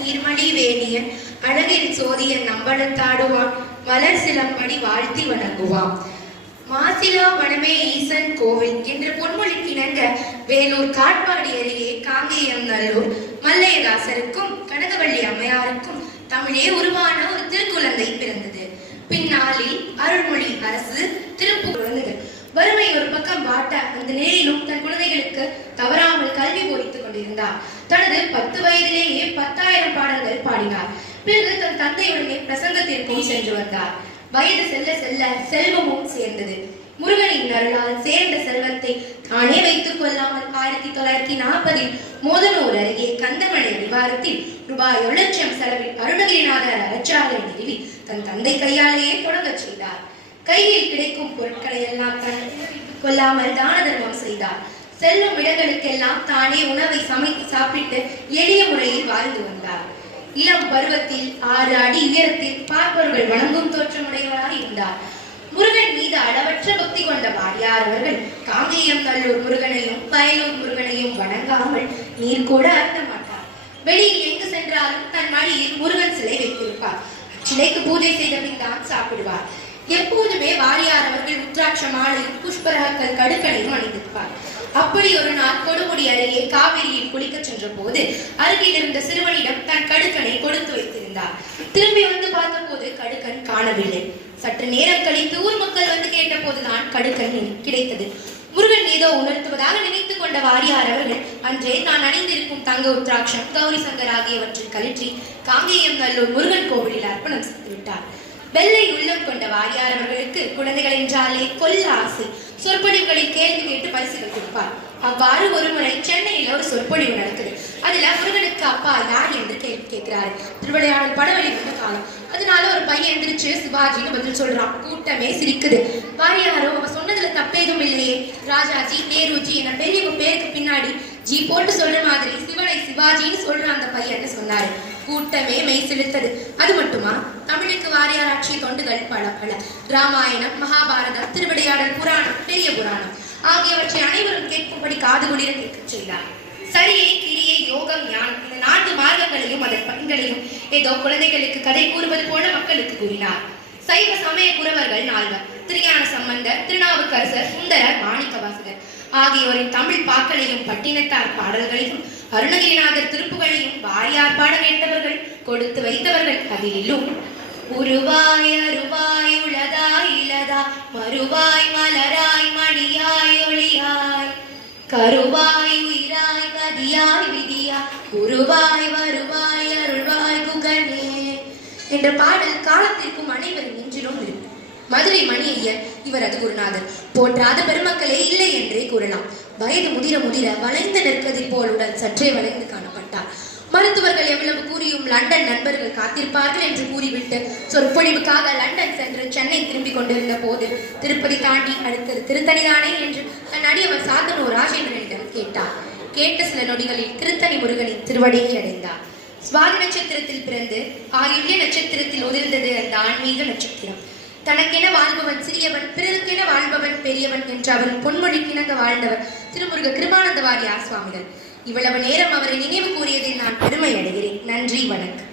நீர்மணி வேணியன் அழகில் சோதியன் நம்பளத்தாடுவான் மலர் சிலம்படி வாழ்த்தி வணங்குவான். மாசிலா வனமே ஈசன் கோவில் என்ற பொன்மொழிக்கிணங்க வேலூர் காட்பாடி அருகே காங்கேயம் நல்லூர் மல்லையதாசருக்கும் கனகவள்ளி அம்மையாருக்கும் தமிழே உருவான ஒரு திருக்குழந்தை பிறந்தது. பின்னாளில் அருள்மொழி அரசு திருப்பூர் வந்தது. வறுமை ஒரு பக்கம் வாட்ட அந்த நிலையிலும் தன் குழந்தைகளுக்கு தவறாமல் கல்வி போதித்துக் கொண்டிருந்தார். தனது 10 வயதிலேயே 10,000 பாடல்கள் பாடினார். பிறகு தன் தந்தையுடனே பிரசங்கத்திற்கும் சென்று வந்தார். வயது செல்ல செல்ல செல்வமும் சேர்ந்தது. முருகனின் அருளால் சேர்ந்த செல்வத்தை தானே வைத்துக் கொள்ளாமல் 1940 மோதனூர் அருகே கந்தமலை அடிவாரத்தில் ரூபாய் 1 லட்சம் செலவில் அருணகிரிநாதர் அறச்சாலை நிறுவி தன் தந்தை கையாலேயே தொடங்கச் செய்தார். கையில் கிடைக்கும் பொருட்களை எல்லாம் தன் கொள்ளாமல் தான தர்மம் செய்தார். செல்லும் இடங்களுக்கெல்லாம் தானே உணவை சமைத்து சாப்பிட்டு எளிய முறையில் வாழ்ந்து வந்தார். இளம் பருவத்தில் 6 அடி உயரத்தில் பார்ப்பவர்கள் வணங்கும் தோற்றமுடையவராக இருந்தார். முருகன் மீது அளவற்ற பக்தி கொண்ட வாரியார் அவர்கள் காங்கேயம் நல்லூர் முருகனையும் வயலூர் முருகனையும் வணங்காமல் நீர் கூட அருந்த மாட்டார். வெளியில் எங்கு சென்றாலும் தன் மடியில் முருகன் சிலை வைத்திருப்பார். சிலைக்கு பூஜை செய்த பின் தான் சாப்பிடுவார். எப்போதுமே வாரியார் அவர்கள் உத்ராட்ச மாலையும் புஷ்பராக்கள் கடுக்கனையும் அணிந்திருப்பார். அப்படி ஒரு நாள் கொடுமுடி அருகே காவிரியில் குளிக்க சென்ற போது அருகில் இருந்த சிறுவனிடம் தன் கடுக்கனை கொடுத்து வைத்திருந்தார். திரும்பி வந்து பார்த்த போது கடுக்கன் காணவில்லை. சற்று நேரம் கழித்து ஊர் மக்கள் வந்து கேட்ட போதுதான் கடுக்கன் கிடைத்தது. முருகன் ஏதோ உணர்த்துவதாக நினைத்துக் கொண்ட வாரியார் அவர்கள் அன்றே நான் அணிந்திருக்கும் தங்க உத்ராட்சம் கௌரி சங்கர் ஆகியவற்றை கழற்றி காங்கேயம் நல்லூர் முருகன் கோவிலில் அர்ப்பணம் செய்து விட்டார். வெள்ளை உள்ளம் கொண்ட வாரியார் அவர்களுக்கு குழந்தைகள் என்றாலே கொல்ல ஆசை. சொற்பொழிவுகளில் கேள்வி கேட்டு பரிசுகள் கொடுப்பார். அவ்வாறு ஒரு முறை சென்னையில் ஒரு சொற்பொழிவு நடக்குது. அதுல முருகனுக்கு அப்பா யார் என்று கேள்வி கேட்கிறாரு. திருவிளையாடல் படவெளி வந்த காலம். அதனால ஒரு பையன் எந்திரிச்சு சிவாஜின்னு பதில் சொல்றான். கூட்டமே சிரிக்குது. வாரியாரோ அவ சொன்னதுல தப்பேதும் இல்லையே, ராஜாஜி நேருஜி என பெரிய பேருக்கு பின்னாடி ஜி போட்டு சொல்ற மாதிரி சிவனை சிவாஜின்னு சொல்ற அந்த பையன் சொன்னாரு. கூட்டமே மெய் செலுத்தது. அது மட்டுமா, தமிழுக்கு வாரியார் ஆட்சிய தொண்டுகள் பல பல. ராமாயணம், மகாபாரதம், திருவிளையாடல், புராணம், பெரிய புராணம் ஆகியவற்றை அனைவரும் கேட்கும்படி காது குளிர கேட்க செய்தார். சரியை, கிரியை, யோகம், ஞானம் இந்த 4 மார்க்கங்களையும் அதன் பண்களையும் ஏதோ குழந்தைகளுக்கு கதை கூறுவது போல மக்களுக்கு கூறினார். சைவ சமய குரவர்கள் 4 திருஞான சம்பந்தர், திருநாவுக்கரசர், சுந்தரர், மாணிக்கவாசகர் ஆகியோரின் தமிழ் பாக்களையும் பட்டினத்தார் பாடல்களையும் அருணகிரிநாதர் திருப்புகளையும் வாரியார் பாட வேண்டவர்கள் கொடுத்து வைத்தவர்கள். அதிலும் உருவாய் அருவாய் உளதாய் இலதா மறுவாய் மலராய் மணியாய் ஒளியாய் கருவாய் உயிராய் கதியாய் விதியாய் உருவாய் வருவாய் அருள்வாய் குகனே என்ற பாடல் காலத்திற்கும் அனைவரும் நெஞ்சிலும் இருக்கும். மதுரை மணி ஐயர், இவரது குருநாதர் போன்றாத பெருமக்களே இல்லை என்றே கூறலாம். வயது முதிர முதிர வளைந்து நிற்கதில் போல் உடல் சற்றே வளைந்து காணப்பட்டார். மருத்துவர்கள் எவ்வளவு கூறியும் லண்டன் நண்பர்கள் காத்திருப்பார்கள் என்று கூறிவிட்டு சொற்பொழிவுக்காக லண்டன் சென்று சென்னை திரும்பிக் கொண்டிருந்த போது திருப்பதி தாண்டி அடுத்தது திருத்தணிதானே என்று தன் அடியவர் சாத்தனூர் ராஜேந்திரனிடம் கேட்டார். கேட்ட சில நொடிகளில் திருத்தணி முருகனின் திருவடியை அடைந்தார். சுவாதி நட்சத்திரத்தில் பிறந்து ஆயுள்ய நட்சத்திரத்தில் உதிர்ந்தது அந்த ஆன்மீக நட்சத்திரம். தனக்கென வாழ்பவன் சிறியவன், பிறருக்கென வாழ்பவன் பெரியவன் என்ற அவரின் பொன்மொழிக்கிணங்க வாழ்ந்தவர் திருமுருக கிருபானந்த வாரியார் சுவாமிகள். இவ்வளவு நேரம் அவரை நினைவு கூறியதில் நான் பெருமை அடைகிறேன். நன்றி, வணக்கம்.